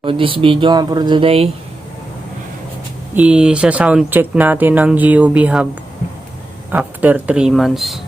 So this video nga for today, isa sound check natin ng GOB Hub after 3 months.